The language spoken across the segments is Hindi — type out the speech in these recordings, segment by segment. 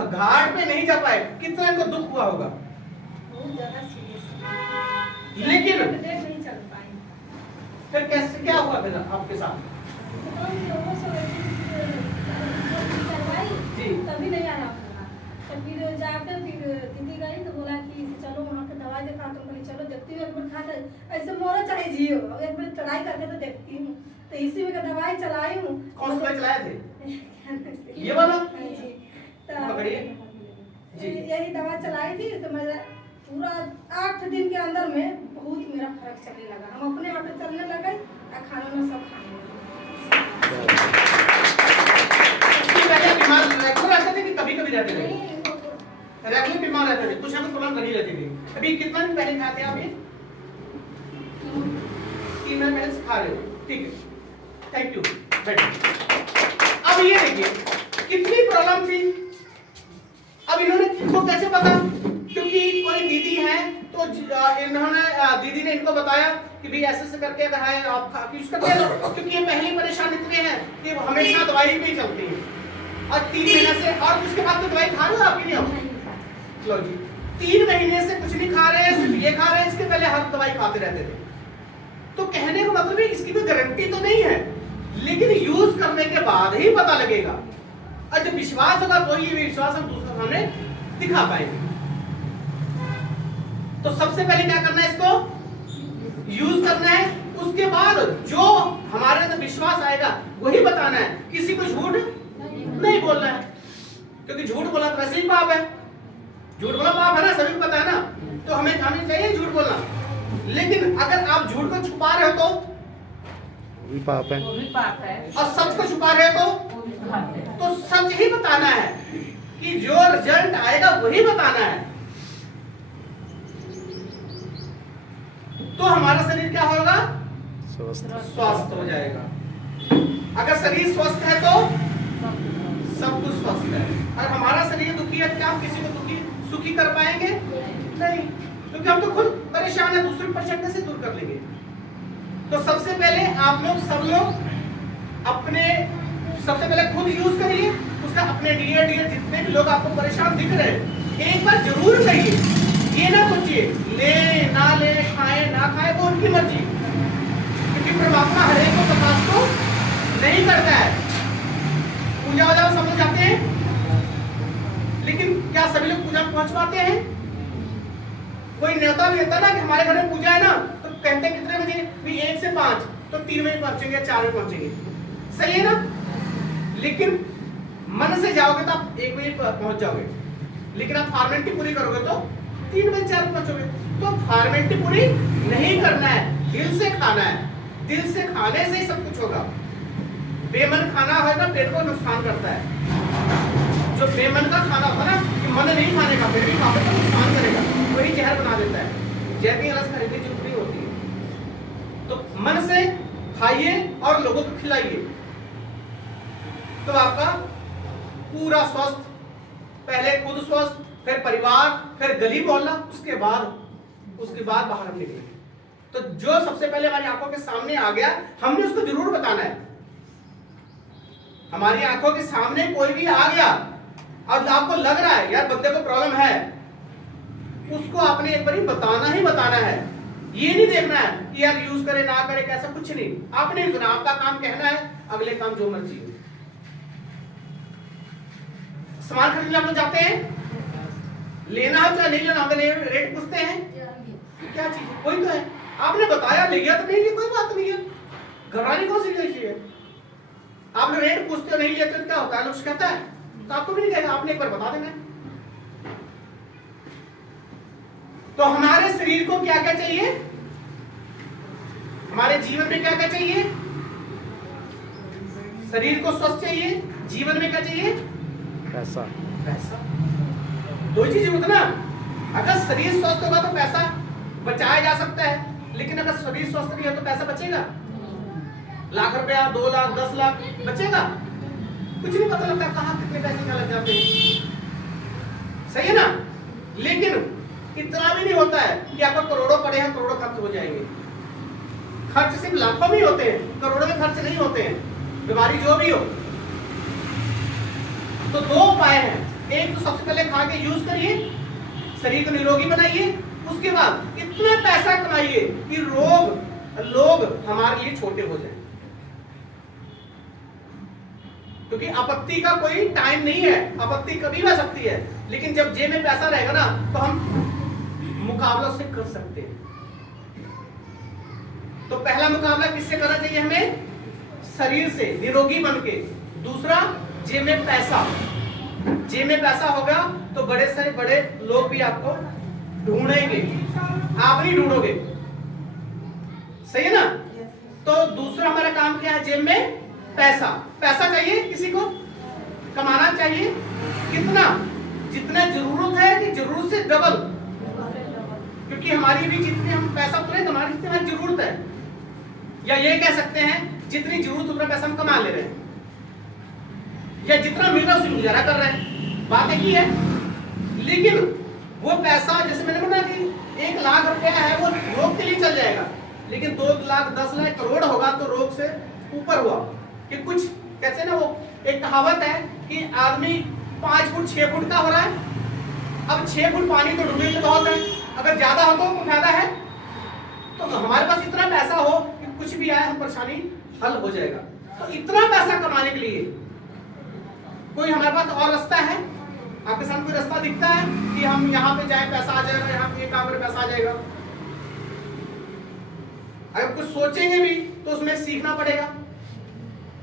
घाट पे नहीं जा पाए, कितना इनको दुख हुआ होगा। बहुत ज्यादा सीरियस लेकिन नहीं चल पाए। फिर कैसे क्या हुआ फिर आपके साथ? जी। तभी नहीं आया तो फिर जाकर फिर दीदी गई तो बोला कि चलो वहाँ पे दवाई देखा, तो बोली चलो देखती हूँ एक बार खा कर ऐसे मोरा चाहे जियो, एक बार ट्राई करके तो देखती हूँ। तो इसी में का दवाई चलाई हूँ। कौन सा दवाई चलाए थे? ये वाला? पकड़िए जी। यही दवा चलाई थी तो मेरा पूरा 8 दिन के अंदर में बहुत मेरा फर्क चलने लगा। हम अपने आप चलने लगे और खाना में सब खाने लगे। पहले बीमार रेगुलर रहते थे कि कभी-कभी रहते थे? रेगुलर बीमार रहते थे, कुछ ना कुछ प्रॉब्लम रही रहती थी। अभी कितना दिन पहले खाते हैं आप ये? 3 महीने पहले से खा रहे हो, ठीक है, थैंक यू, बैठिए। अब ये देखिए कितनी प्रॉब्लम थी। अब इन्होंने इनको कैसे पता? क्योंकि कोई दीदी है तो इन्होंने दीदी ने इनको बताया कि भाई ऐसे करके अगर है आप यूज करते हैं, क्योंकि ये पहले परेशान इतने हैं कि वो हमेशा दवाई पे ही चलती है और 3 महीने से, और उसके बाद तो दवाई खा रहे हो आप ही नहीं? लो जी, 3 महीने से कुछ नहीं खा रहे हैं, सिर्फ ये खा रहे हैं, इसके पहले हर दवाई खाते रहते थे। तो कहने का मतलब है इसकी कोई गारंटी तो नहीं है, लेकिन यूज करने के बाद ही पता लगेगा। और जब विश्वास होगा तो ये विश्वास हम दूसरे सामने दिखा पाएंगे। तो सबसे पहले क्या करना है, इसको यूज करना है, उसके बाद जो हमारे अंदर विश्वास आएगा वही बताना है। किसी को झूठ नहीं बोलना है, क्योंकि झूठ बोला तो वैसे ही पाप है। झूठ बोला पाप है ना, सभी को पता है ना, तो हमें चाहिए झूठ बोलना। लेकिन अगर आप झूठ को छुपा रहे हो तो भी पाप है, और सच को छुपा रहे हो तो सच ही बताना है कि जो रिजल्ट आएगा वही बताना है। तो हमारा शरीर क्या होगा? स्वस्थ हो जाएगा। अगर शरीर स्वस्थ है तो सब कुछ स्वस्थ है। और हमारा शरीर दुखी है, क्या हम किसी को दुखी सुखी कर पाएंगे? नहीं, क्योंकि हम तो खुद परेशान है, दूसरे परेशान कैसे दूर कर लेंगे? तो सबसे पहले आप लोग सब लोग अपने सबसे पहले खुद यूज करिए, उसका अपने डियर जितने भी लोग आपको परेशान दिख रहे हैं एक बार जरूर करिए। ये ना सोचिए ले ना ले, खाए ना खाए, वो उनकी मर्जी, क्योंकि परमात्मा हर एक को प्रकाश को नहीं करता है। पूजा वजा सब लोग जाते हैं, लेकिन क्या सभी लोग पूजा पहुंच पाते हैं? कोई न्योता भी होता ना कि हमारे घर में पूजा है ना, तो कहते हैं कितने बजे? 1 से 5, तो 3 बजे पहुंचेंगे, 4 बजे पहुंचेंगे, सही है ना? लेकिन मन से जाओगे तो आप 1 बजे पहुंच जाओगे, लेकिन आप फॉर्मेलिटी पूरी करोगे तो 3 बजे 4 पहुंचोगे। तो फॉर्मेलिटी पूरी नहीं करना है, दिल से खाना है। दिल से खाने से ही सब कुछ होगा। बेमन खाना है ना, पेट को नुकसान करता है। जो बेमन का खाना होता है ना, कि मन नहीं खाने का, फिर भी वहां पर नुकसान करेगा, वही जहर बना देता है। जहर की रस खरीदने की जरूरत होती है। तो मन से खाइए और लोगों को खिलाइए, तो आपका पूरा स्वस्थ, पहले खुद स्वस्थ, फिर परिवार, फिर गली मोहल्ला, उसके बाद बाहर हम निकलेंगे। तो जो सबसे पहले हमारी आंखों के सामने आ गया, हमने उसको जरूर बताना है। हमारी आंखों के सामने कोई भी आ गया और आपको लग रहा है यार बंदे को प्रॉब्लम है, उसको आपने एक बार बताना ही बताना है। ये नहीं देखना है कि यार यूज करे ना करे, कैसा कुछ नहीं। आपने नहीं सुना, आपका काम कहना है, अगले काम जो मर्जी हो। सामान खरीदने हम लोग जाते हैं, लेना हो चाहे नहीं लेना, हमें रेट पूछते हैं, क्या चीज कोई तो है, आपने बताया ले गया तो नहीं लिया, कोई बात नहीं है, घबराने कौन सी चीज है। आप लोग रेट पूछते हो, नहीं लेते तो क्या होता है, लोग कहता है तो आपको भी नहीं कहेगा, आपने एक बार बता देना। तो हमारे शरीर को क्या क्या चाहिए, हमारे जीवन में क्या क्या चाहिए? शरीर को स्वस्थ चाहिए, जीवन में क्या चाहिए? पैसा। पैसा, दो ही चीज होता ना। अगर शरीर स्वस्थ होगा तो पैसा बचाया जा सकता है, लेकिन अगर शरीर स्वस्थ नहीं है तो पैसा बचेगा? लाख रुपया, 2 लाख, 10 लाख बचेगा? कुछ नहीं पता लगता कहां कितने पैसे क्या लग जाते हैं, सही है ना? लेकिन इतना भी नहीं होता है कि आपका करोड़ों पड़े हैं, करोड़ों खर्च हो जाएंगे। खर्च सिर्फ लाखों में ही होते हैं, करोड़ों में खर्च नहीं होते हैं, बीमारी जो भी हो। तो 2 उपाय हैं, एक तो सबसे पहले खा के यूज करिए, शरीर को निरोगी बनाइए, उसके बाद इतना पैसा कमाइए कि लोग हमारे लिए छोटे हो जाए। क्योंकि आपत्ति का कोई टाइम नहीं है, आपत्ति कभी भी आ सकती है, लेकिन जब जेब में पैसा रहेगा ना तो हम मुकाबला से कर सकते हैं। तो पहला मुकाबला किससे करना चाहिए हमें? शरीर से, निरोगी बन के। दूसरा, जेब में पैसा। जेब में पैसा होगा तो बड़े से बड़े लोग भी आपको ढूंढेंगे, आप नहीं ढूंढोगे। सही है ना? तो दूसरा हमारा काम क्या है? जेब में पैसा। पैसा चाहिए किसी को? कमाना चाहिए कितना? जितना जरूरत है कि जरूरत से डबल। क्योंकि हमारी भी जितनी हम पैसा उतने हमारी जितनी हमारी जरूरत है, या ये कह सकते हैं जितनी जरूरत उतना पैसा हम कमा ले रहे हैं, या जितना मिल रहा है उसे गुजारा कर रहे हैं, बात एक ही है। लेकिन वो पैसा, जैसे मैंने बताया कि 1 लाख रुपया है वो रोग के लिए चल जाएगा, लेकिन 2 लाख 10 लाख करोड़ होगा तो रोग से ऊपर हुआ। कि कुछ कैसे ना, वो एक कहावत है कि आदमी 5 फुट 6 फुट का हो रहा है। अब 6 फुट पानी तो डूबने के बहुत है, अगर ज्यादा हो तो फायदा है। तो हमारे पास इतना पैसा हो कि कुछ भी आए हम परेशानी हल हो जाएगा। तो इतना पैसा कमाने के लिए कोई हमारे पास और रास्ता है? आपके सामने कोई रास्ता दिखता है कि हम यहाँ पे जाए पैसा आ जाएगा, यहाँ पे काम करें पैसा आ जाएगा? अगर कुछ सोचेंगे भी तो उसमें सीखना पड़ेगा।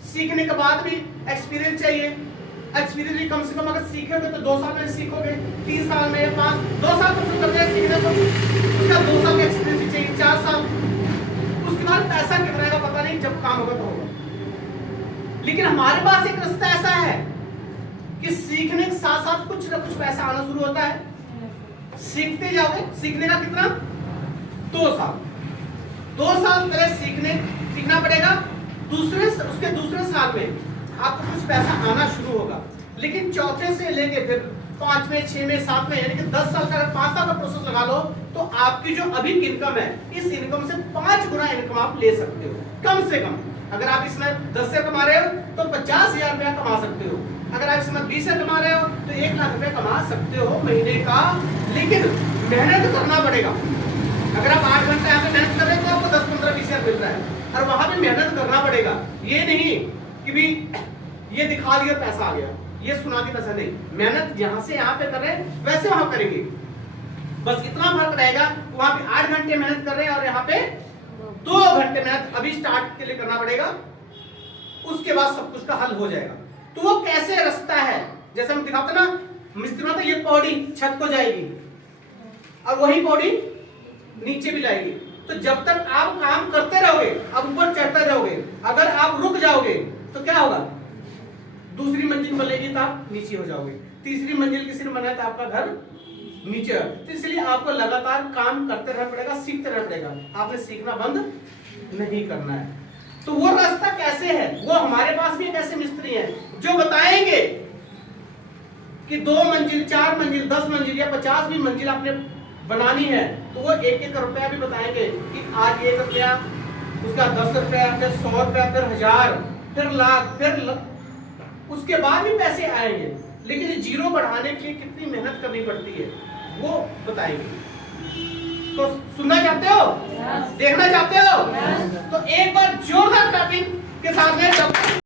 सीखने के बाद भी एक्सपीरियंस चाहिए। एक्सपीरियंस भी कम से कम अगर सीखोगे तो 2 साल में सीखोगे, 3 साल में, या 2 साल कम से कम सीखने को, उसका 2 साल का एक्सपीरियंस भी चाहिए, 4 साल। उसके बाद पैसा कितना आएगा पता नहीं, जब काम होगा तो होगा। लेकिन हमारे पास एक रास्ता ऐसा है कि सीखने के साथ साथ कुछ ना कुछ पैसा आना शुरू होता है। सीखते जाओगे, सीखने का कितना? 2 साल। 2 साल पहले सीखना पड़ेगा। उसके दूसरे साल में आपको कुछ पैसा आना शुरू होगा। लेकिन चौथे से लेके फिर 5वें, 6वें, 7वें, यानी कि 10 साल का, अगर 5 साल का प्रोसेस लगा लो तो आपकी जो अभी इनकम है, इस इनकम से 5 गुना इनकम आप ले सकते हो कम से कम। अगर आप इसमें 10 से कमा रहे हो तो 50,000 रुपया कमा सकते हो। अगर आप इसमें 20 से कमा रहे हो तो 1 लाख रुपया कमा सकते हो महीने का। लेकिन मेहनत करना पड़ेगा। अगर आप 8 घंटे यहाँ पे मेहनत कर रहे हो तो आपको 10, 15, 20 हजार मिल रहा है, और वहां भी मेहनत करना पड़ेगा। ये नहीं कि भी ये दिखा दिया पैसा आ गया, ये सुना दिया पैसा नहीं। मेहनत जहां से यहाँ पे कर रहे हैं वैसे वहां करेंगे, बस इतना फर्क रहेगा। वहां पे 8 घंटे मेहनत कर रहे हैं और यहाँ पे 2 घंटे मेहनत अभी स्टार्ट के लिए करना पड़ेगा। उसके बाद सब कुछ का हल हो जाएगा। तो वो कैसे रास्ता है? जैसे हम दिखाते ना, मिस्त्री में तो ये पौड़ी छत को जाएगी और वही पौड़ी नीचे भी लाएगी। तो जब तक आप काम करते रहोगे, आप ऊपर चढ़ते रहोगे, अगर आप रुक जाओगे तो क्या होगा? दूसरी मंजिल बनेगी तो आप नीचे हो जाओगे, तीसरी मंजिल किसी ने बनाया तो आपका घर नीचे। तो इसलिए आपको लगातार काम करते रहना पड़ेगा, सीखते रहना पड़ेगा। आपने सीखना बंद नहीं करना है। तो वो रास्ता कैसे है? वो हमारे पास भी एक ऐसे मिस्त्री हैं जो बताएंगे कि 2 मंजिल, 4 मंजिल, 10 मंजिल या 50 भी मंजिल आपने बनानी है, तो वो 1-1 रुपया भी बताएंगे कि आज 1 रुपया, उसका 10 रुपया, फिर 100 रुपया, फिर 1000, फिर लाख, उसके बाद भी पैसे आएंगे। लेकिन जीरो बढ़ाने के लिए कितनी मेहनत करनी पड़ती है वो बताएंगे। तो सुनना चाहते हो? देखना चाहते हो? तो एक बार जोरदार क्लैपिंग के साथ में